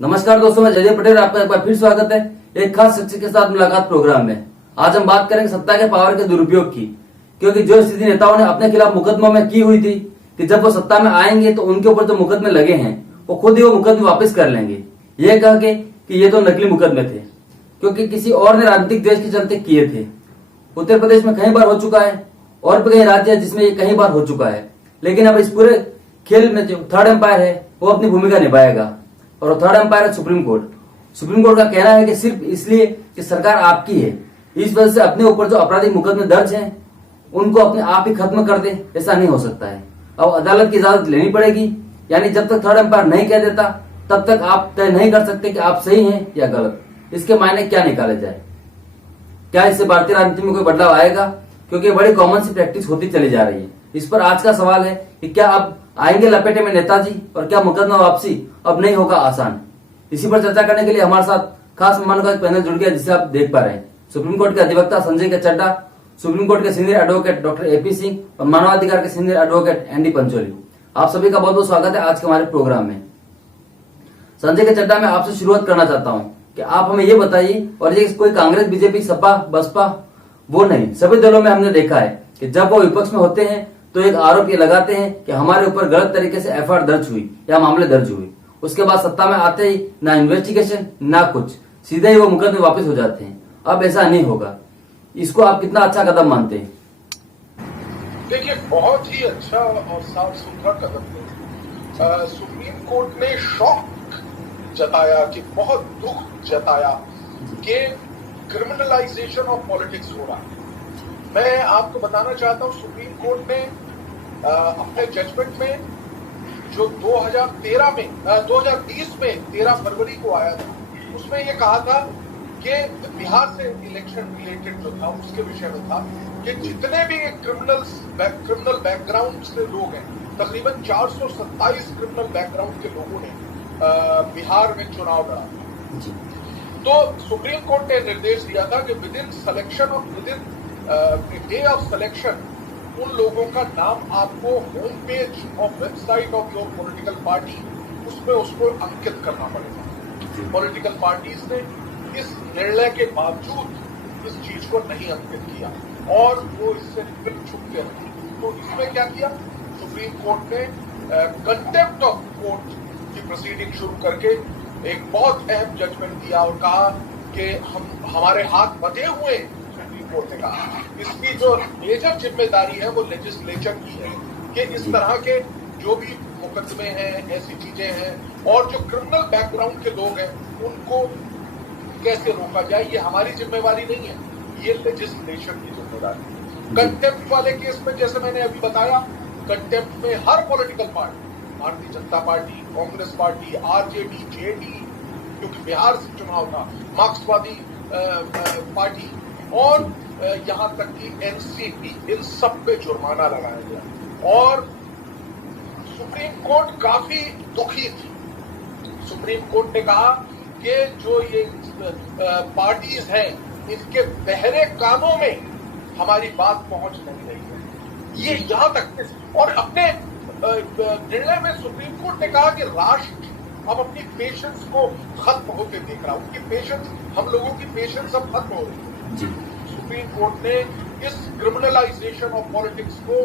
नमस्कार दोस्तों, मैं जय पटेल, आपका एक बार फिर स्वागत है एक खास शख्स के साथ मुलाकात प्रोग्राम में। आज हम बात करेंगे सत्ता के पावर के दुरुपयोग की, क्योंकि जो स्थिति नेताओं ने अपने खिलाफ मुकदमों में की हुई थी कि जब वो सत्ता में आएंगे तो उनके ऊपर जो मुकदमे लगे हैं वो खुद ही वो मुकदमे वापस कर लेंगे, ये कह के कि ये तो नकली मुकदमे थे, क्योंकि किसी और ने राजनीतिक द्वेष के चलते किए थे। उत्तर प्रदेश में कई बार हो चुका है और भी कई राज्य है जिसमें ये कई बार हो चुका है, लेकिन अब इस पूरे खेल में जो थर्ड एम्पायर है वो अपनी भूमिका निभाएगा। और थर्ड एम्पायर है सुप्रीम कोर्ट। सुप्रीम कोर्ट का कहना है कि सिर्फ इसलिए कि सरकार आपकी है, इस वजह से अपने ऊपर जो आपराधिक मुकदमे दर्ज हैं उनको अपने आप ही खत्म कर दे, ऐसा नहीं हो सकता है। अब अदालत की इजाजत लेनी पड़ेगी, यानी जब तक थर्ड एम्पायर नहीं कह देता तब तक आप तय नहीं कर सकते कि आप सही हैं या गलत। इसके मायने क्या निकाले जाए, क्या इससे भारतीय राजनीति में कोई बदलाव आएगा, क्योंकि बड़ी कॉमन सी प्रैक्टिस होती चली जा रही है। इस पर आज का सवाल है कि क्या अब आएंगे लपेटे में नेताजी और क्या मुकदमा वापसी अब नहीं होगा आसान। इसी पर चर्चा करने के लिए हमारे साथ खास मेहमान का एक पैनल जुड़ गया, जिसे आप देख पा रहे हैं। सुप्रीम कोर्ट के अधिवक्ता संजय के चड्डा, सुप्रीम कोर्ट के senior advocate doctor AP Singh और मानवाधिकार के सीनियर एडवोकेट एनडी पंचोली। आप सभी का बहुत बहुत स्वागत है आज के हमारे प्रोग्राम में। संजय के चड्डा, मैं आपसे शुरुआत करना चाहता हूँ कि आप हमें ये बताइए, और ये कोई कांग्रेस बीजेपी सपा बसपा वो नहीं, सभी दलों में हमने देखा है कि जब वो विपक्ष में होते हैं तो एक आरोप ये लगाते हैं कि हमारे ऊपर गलत तरीके से एफआईआर दर्ज हुई या मामले दर्ज हुए। उसके बाद सत्ता में आते ही ना इन्वेस्टिगेशन ना कुछ, सीधे ही वो मुकदमे वापस हो जाते हैं। अब ऐसा नहीं होगा, इसको आप कितना अच्छा कदम मानते हैं? देखिए, बहुत ही अच्छा और साफ सुथरा कदम है। सुप्रीम कोर्ट ने शौक जताया कि बहुत दुख जताया कि क्रिमिनलाइजेशन ऑफ पॉलिटिक्स हो रहा है। मैं आपको बताना चाहता हूं, सुप्रीम कोर्ट ने अपने जजमेंट में जो 2020 में 13 फरवरी को आया था, उसमें यह कहा था कि बिहार से इलेक्शन रिलेटेड जो था उसके विषय में था कि जितने भी क्रिमिनल बैकग्राउंड से लोग हैं, तकरीबन 427 क्रिमिनल बैकग्राउंड के लोगों ने बिहार में चुनाव लड़ा। तो सुप्रीम कोर्ट ने निर्देश दिया था कि with in day of selection उन लोगों का नाम आपको होम पेज और website of your political party उसमें उसको अंकित करना पड़ेगा। पॉलिटिकल पार्टीज ने इस निर्णय के बावजूद इस चीज को नहीं अंकित किया और वो इससे छुप गए। तो इसमें क्या किया, सुप्रीम कोर्ट ने कंटेम्प्ट ऑफ कोर्ट की प्रोसीडिंग शुरू करके एक बहुत अहम जजमेंट दिया और कहा कि हमारे हाथ बंधे हुए। सुप्रीम कोर्ट ने कहा इसकी जो मेजर जिम्मेदारी है वो लेजिस्लेचर की है कि इस तरह के जो भी मुकदमे हैं, ऐसी चीजें हैं और जो क्रिमिनल बैकग्राउंड के लोग हैं उनको कैसे रोका जाए, ये हमारी जिम्मेवारी नहीं है, ये लेजिस्लेचर की जिम्मेदारी है। कंटेम्प्ट वाले केस में जैसे मैंने अभी बताया, कंटेम्प्ट में हर political party, Bharatiya Janata party, Congress party, RJD, JD, क्योंकि बिहार से चुनाव था, मार्क्सवादी पार्टी और यहां तक कि एनसीपी, इन सब पे जुर्माना लगाया गया। और सुप्रीम कोर्ट काफी दुखी थी। सुप्रीम कोर्ट ने कहा कि जो ये पार्टीज हैं इनके बहरे कानों में हमारी बात पहुंच नहीं रही है, ये यहां तक। और अपने निर्णय में सुप्रीम कोर्ट ने कहा कि राष्ट्र अब अपनी पेशेंस को खत्म होते देख रहा, उनकी पेशेंस, हम लोगों की पेशेंस अब खत्म हो रही है। सुप्रीम कोर्ट ने इस क्रिमिनलाइजेशन ऑफ पॉलिटिक्स को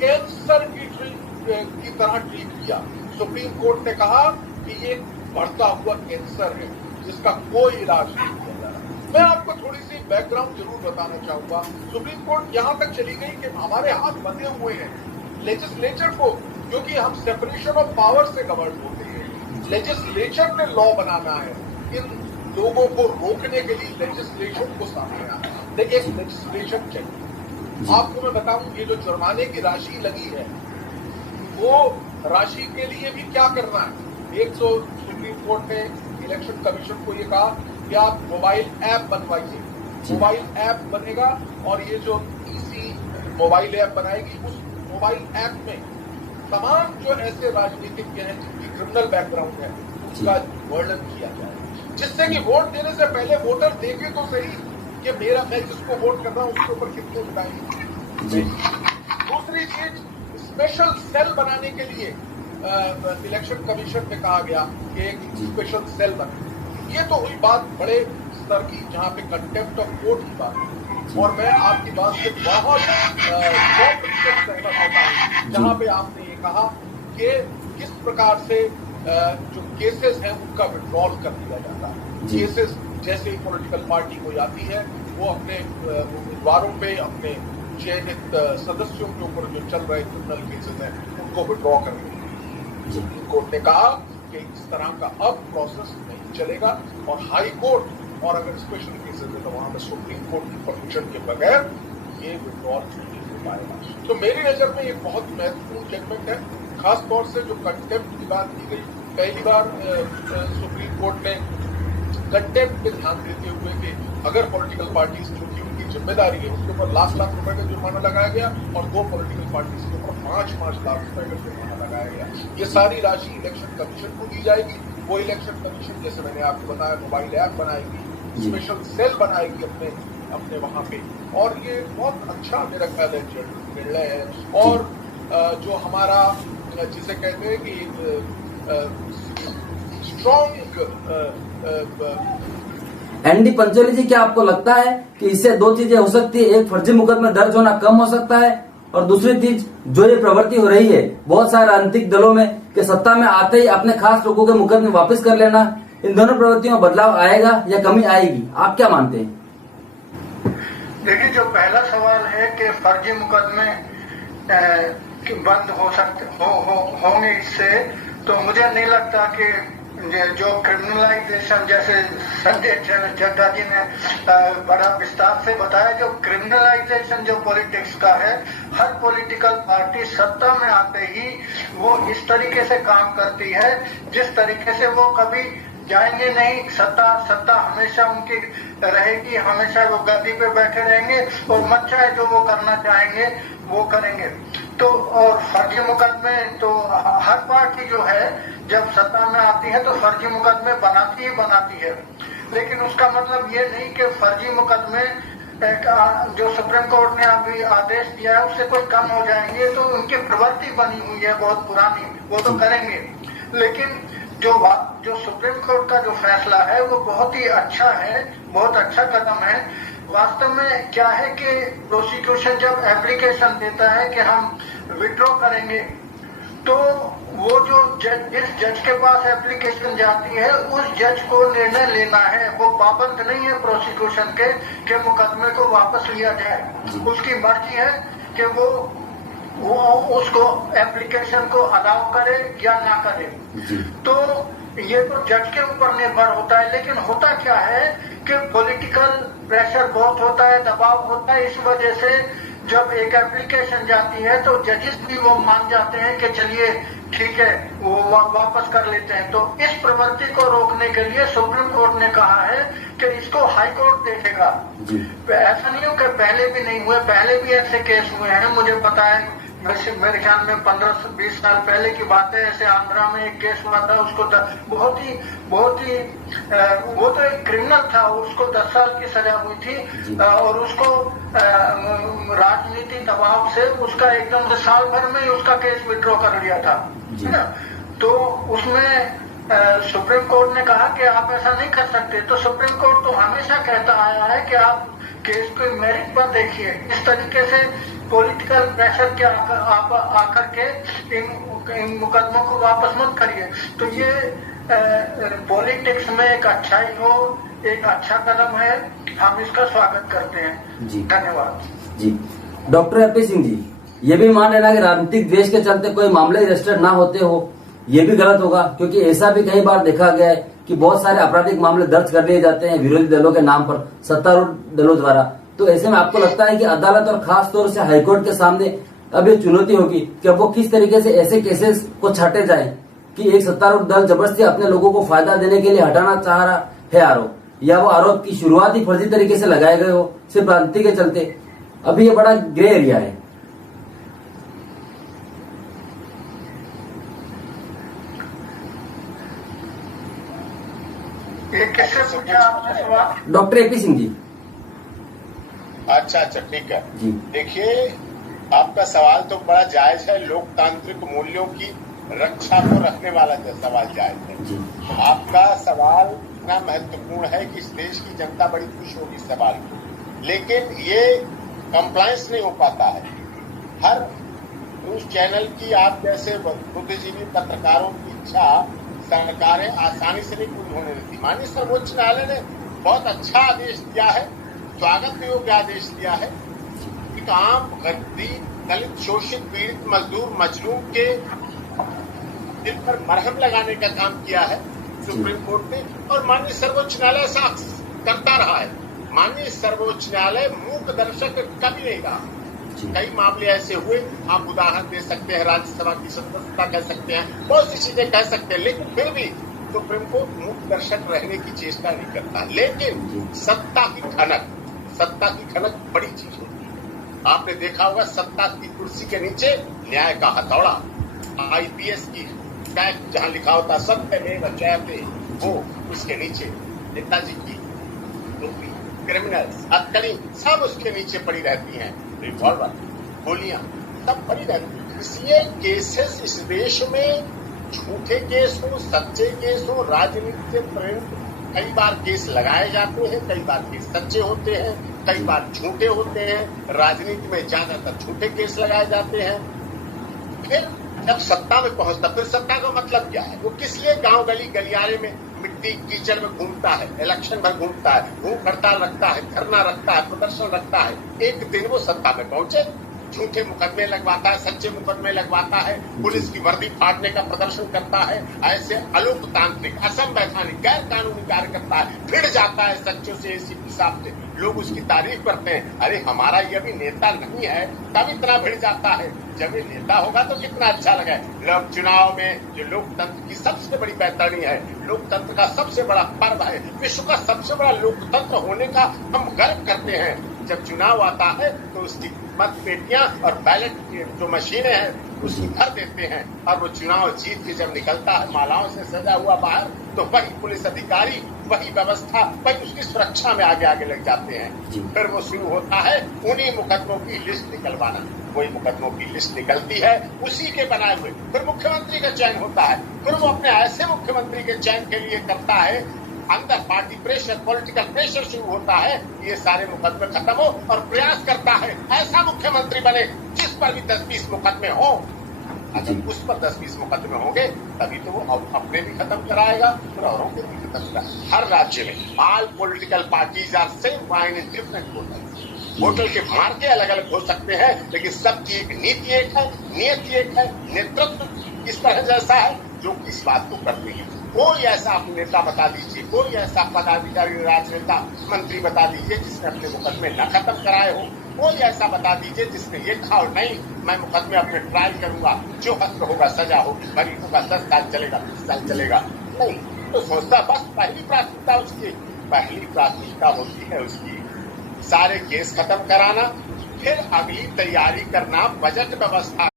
कैंसर की तरह ट्रीट किया। सुप्रीम कोर्ट ने कहा कि ये बढ़ता हुआ कैंसर है जिसका कोई इलाज नहीं किया जा रहा। मैं आपको थोड़ी सी बैकग्राउंड जरूर बताना चाहूंगा। सुप्रीम कोर्ट यहां तक चली गई कि हमारे हाथ बंधे हुए हैं लेजिस्लेचर को, क्योंकि हम सेपरेशन ऑफ पावर से गवर्न होते हैं। लेजिस्लेचर ने लॉ बनाना है, इन लोगों को रोकने के लिए लेजिस्लेशन को सामने आना है, लेकिन लेजिस्लेशन चाहिए। आपको मैं बताऊं, ये जो जुर्माने की राशि लगी है वो राशि के लिए भी क्या करना है। एक तो सुप्रीम कोर्ट ने इलेक्शन कमीशन को ये कहा कि आप मोबाइल ऐप बनवाइए, मोबाइल ऐप बनेगा और ये जो ईसी मोबाइल ऐप बनाएगी, उस मोबाइल ऐप में तमाम जो ऐसे राजनीतिज्ञ हैं जिनकी क्रिमिनल बैकग्राउंड है उसका वर्णन किया जाए, जिससे कि वोट देने से पहले वोटर देखे तो सही कि मैं जिसको वोट कर रहा हूं उसके ऊपर कितने उठाएंगे। दूसरी चीज, स्पेशल सेल बनाने के लिए इलेक्शन कमीशन में कहा गया कि एक स्पेशल सेल बने। ये तो हुई बात बड़े स्तर की, जहां पे कंटेम्प्ट ऑफ कोर्ट की बात है। और मैं आपकी बात से बहुत 100% सहमत होता हूं, जहां पे आपने ये कहा कि किस प्रकार से जो केसेस हैं उनका विड्रॉल कर दिया जाता है। केसेस जैसे ही पॉलिटिकल पार्टी कोई आती है, वो अपने उम्मीदवारों पे, अपने चयनित सदस्यों के ऊपर जो चल रहे क्रिमिनल केसेस हैं उनको विड्रॉ कर देते हैं। सुप्रीम कोर्ट ने कहा कि इस तरह का अब प्रोसेस नहीं चलेगा, और हाई कोर्ट और अगर स्पेशल केसेस है तो वहां पर सुप्रीम कोर्ट की परमिशन के बगैर ये विड्रॉल नहीं हो पाएगा। तो मेरी नजर में ये बहुत महत्वपूर्ण जजमेंट है, खासतौर से जो कंटेम्प्ट की बात की गई। पहली बार सुप्रीम कोर्ट ने कंटेम्प्ट पे ध्यान देते हुए कि अगर पॉलिटिकल पार्टीज जो कि उनकी जिम्मेदारी है उसके ऊपर लाख रुपए का जुर्माना लगाया गया, और 2 पॉलिटिकल पार्टीज के ऊपर 5-5 लाख रुपए का जुर्माना लगाया गया। ये सारी राशि इलेक्शन कमीशन को दी जाएगी। वो इलेक्शन कमीशन, जैसे मैंने आपको बताया, मोबाइल ऐप बनाएगी, स्पेशल सेल बनाएगी अपने वहां पे, और ये बहुत अच्छा मेरा ख्याल है निर्णय है। और जो हमारा जिसे कहते हैं कि स्ट्रॉन्ग एनडी पंचोली जी, क्या आपको लगता है कि इससे 2 चीजें हो सकती है? एक, फर्जी मुकदमे दर्ज होना कम हो सकता है, और दूसरी चीज जो ये प्रवृत्ति हो रही है बहुत सारे राजनीतिक दलों में कि सत्ता में आते ही अपने खास लोगों के मुकदमे वापस कर लेना, इन दोनों प्रवृत्तियों में बदलाव आएगा या कमी आएगी? आप क्या मानते हैं? देखिए, जो पहला सवाल है कि फर्जी मुकदमे बंद हो सकते होंगे इससे, तो मुझे नहीं लगता कि जो क्रिमिनलाइजेशन, जैसे संजय चड्ढा जी ने बड़ा विस्तार से बताया, जो क्रिमिनलाइजेशन जो पॉलिटिक्स का है, हर पॉलिटिकल पार्टी सत्ता में आते ही वो इस तरीके से काम करती है जिस तरीके से वो कभी जाएंगे नहीं। सत्ता हमेशा उनकी रहेगी, हमेशा वो गद्दी पे बैठे रहेंगे और मन चाहे जो वो करना चाहेंगे वो करेंगे। तो और फर्जी मुकदमे तो हर पार्टी जो है जब सत्ता में आती है तो फर्जी मुकदमे बनाती है, लेकिन उसका मतलब ये नहीं कि फर्जी मुकदमे जो सुप्रीम कोर्ट ने अभी आदेश दिया है उससे कोई कम हो जाएंगे। तो उनकी प्रवृत्ति बनी हुई है बहुत पुरानी, वो तो करेंगे। लेकिन जो सुप्रीम कोर्ट का जो फैसला है वो बहुत ही अच्छा है, बहुत अच्छा कदम है। वास्तव में क्या है कि प्रोसिक्यूशन जब एप्लीकेशन देता है कि हम विड्रॉ करेंगे, तो वो जो जिस जज के पास एप्लीकेशन जाती है उस जज को निर्णय लेना है। वो पाबंद नहीं है प्रोसिक्यूशन के मुकदमे को वापस लिया जाए। उसकी मर्जी है कि वो उसको एप्लीकेशन को अलाउ करे या ना करे। तो ये तो जज के ऊपर निर्भर होता है। लेकिन होता क्या है कि पॉलिटिकल प्रेशर बहुत होता है, दबाव होता है। इस वजह से जब एक एप्लीकेशन जाती है तो जजेस भी वो मान जाते हैं कि चलिए ठीक है, वो वापस कर लेते हैं। तो इस प्रवृत्ति को रोकने के लिए सुप्रीम कोर्ट ने कहा है कि इसको हाई कोर्ट देखेगा। ऐसा नहीं हो कि पहले भी नहीं हुए, पहले भी ऐसे केस हुए हैं। मुझे पता है, मेरे ख्याल में 15-20 साल पहले की बात है, ऐसे आंध्रा में एक केस हुआ था। उसको बहुत ही वो तो एक क्रिमिनल था, उसको 10 साल की सजा हुई थी और उसको राजनीति दबाव से उसका एकदम से साल भर में ही उसका केस विड्रॉ कर लिया था, है ना। तो उसमें सुप्रीम कोर्ट ने कहा कि आप ऐसा नहीं कर सकते। तो सुप्रीम कोर्ट तो हमेशा कहता आया है कि आप केस को मेरिट पर देखिए। इस तरीके से पॉलिटिकल प्रेशर के आकर के इन मुकदमों को वापस मत करिए। तो ये पॉलिटिक्स में एक अच्छाई हो, एक अच्छा कदम है, हम इसका स्वागत करते हैं जी। धन्यवाद जी। डॉक्टर एपी सिंह जी, ये भी मान लेना कि राजनीतिक द्वेष के चलते कोई मामले रजिस्टर्ड ना होते हो, ये भी गलत होगा, क्योंकि ऐसा भी कई बार देखा गया है कि बहुत सारे आपराधिक मामले दर्ज कर लिए जाते हैं विरोधी दलों के नाम पर, सत्तारूढ़ दलों द्वारा। तो ऐसे में आपको लगता है कि अदालत और खास तौर से हाईकोर्ट के सामने अब ये चुनौती होगी कि अब वो किस तरीके से ऐसे केसेस को छाटे जाए कि एक सत्तारूढ़ दल जबरदस्ती अपने लोगों को फायदा देने के लिए हटाना चाह रहा है आरोप, या वो आरोप की शुरुआत ही फर्जी तरीके से लगाए गए हो सिर्फ राजनीति के चलते। अभी ये बड़ा ग्रे एरिया है। ये कैसे पूछा आपने सवाल? Doctor AP Singh ji. अच्छा, ठीक है। जी देखिए, आपका सवाल तो बड़ा जायज है। लोकतांत्रिक मूल्यों की रक्षा को रखने वाला जो सवाल जायज है। जी आपका सवाल इतना महत्वपूर्ण है कि इस देश की जनता बड़ी खुश होगी इस सवाल को, लेकिन ये कंप्लायंस नहीं हो पाता है। हर न्यूज चैनल की आप जैसे बुद्धिजीवी पत्रकारों की इच्छा सरकारें आसानी से नहीं पूरी होने देती। माननीय सर्वोच्च न्यायालय ने बहुत अच्छा आदेश दिया है, स्वागत योग्य आदेश दिया है। एक आम गरीब दलित शोषित पीड़ित मजदूर मजलूम के दिल पर मरहम लगाने का काम किया है सुप्रीम कोर्ट ने, और माननीय सर्वोच्च न्यायालय ऐसा करता रहा है। माननीय सर्वोच्च न्यायालय मूक दर्शक कभी नहीं रहा। कई मामले ऐसे हुए, आप उदाहरण दे सकते हैं, राज्यसभा की सदस्यता कह सकते हैं, बहुत सी चीजें कह सकते हैं, लेकिन फिर भी सुप्रीम कोर्ट मूक दर्शक रहने की चेष्टा नहीं करता। लेकिन सत्ता की खनक बड़ी चीज होती है। आपने देखा होगा सत्ता की कुर्सी के नीचे न्याय का हथौड़ा, आईपीएस की टैग जहां लिखा होता सत्यमेव जयते, वो उसके नीचे नेताजी की टोपी, क्रिमिनल्स अतकड़ी सब उसके नीचे पड़ी रहती हैं, रिवॉल्वर गोलियां सब पड़ी रहती हैं। इसलिए केसेस इस देश में झूठे केस हो सच्चे केस हो, राजनीति से प्रेरित कई बार केस लगाए जाते हैं, कई बार केस सच्चे होते हैं, कई बार झूठे होते हैं। राजनीति में ज्यादातर झूठे केस लगाए जाते हैं। फिर जब सत्ता में पहुंचता, फिर सत्ता का मतलब क्या है? वो किस लिए गांव गली गलियारे में मिट्टी कीचड़ में घूमता है, इलेक्शन भर घूमता है, भूख हड़ताल रखता है, धरना रखता है, प्रदर्शन रखता है। एक दिन वो सत्ता में पहुंचे, झूठे मुकदमे लगवाता है, सच्चे मुकदमे लगवाता है, पुलिस की वर्दी फाड़ने का प्रदर्शन करता है, ऐसे अलोकतांत्रिक असंवैधानिक गैर कानूनी कार्य करता है, फिर जाता है सच्चों से एसीपी साहब से, लोग उसकी तारीफ करते हैं। अरे हमारा ये भी नेता नहीं है, तब इतना भिड़ जाता है। जब ये नेता होगा तो कितना अच्छा लगे। लोग चुनाव में जो लोकतंत्र की सबसे बड़ी बेहतरी है, लोकतंत्र का सबसे बड़ा पर्व है, विश्व का सबसे बड़ा लोकतंत्र होने का हम गर्व करते हैं। जब चुनाव आता है तो उसकी मत पेटियां और बैलेट की जो मशीनें हैं उसकी भर देते हैं, और वो चुनाव जीत के जब निकलता है मालाओं से सजा हुआ बाहर, तो वही पुलिस अधिकारी, वही व्यवस्था, वही उसकी सुरक्षा में आगे आगे लग जाते हैं। फिर वो शुरू होता है उन्हीं मुकदमों की लिस्ट निकलवाना। वही मुकदमों की लिस्ट निकलती है उसी के बनाए हुए, फिर मुख्यमंत्री का चयन होता है। फिर वो अपने ऐसे मुख्यमंत्री के चयन के लिए करता है, अंदर पार्टी प्रेशर, पॉलिटिकल प्रेशर शुरू होता है, ये सारे मुकदमे खत्म हो, और प्रयास करता है ऐसा मुख्यमंत्री बने जिस पर भी 10-20 मुकदमे हो। अगर उस पर 10-20 मुकदमे होंगे तभी तो वो अपने भी खत्म कराएगा और औरों के भी खत्म कराएगा। हर राज्य में all political parties are same fine in different hotel. Hotel के मार्के अलग अलग हो सकते हैं, लेकिन सबकी एक नीति एक है, नियति एक है, नेतृत्व इस तरह जैसा है जो इस बात को करते हैं। कोई ऐसा आप नेता बता दीजिए, कोई ऐसा पदाधिकारी, राजनेता, मंत्री बता दीजिए जिसने अपने मुकदमे न खत्म कराए हो। कोई ऐसा बता दीजिए जिसने ये कहा हो नहीं मैं मुकदमे अपने ट्रायल करूंगा, जो हक होगा सजा होगी, बरी होगा, 10 साल चलेगा, 20 साल चलेगा। नहीं, तो सोचता बस पहली प्राथमिकता होती है उसकी सारे केस खत्म कराना, फिर अगली तैयारी करना, बजट व्यवस्था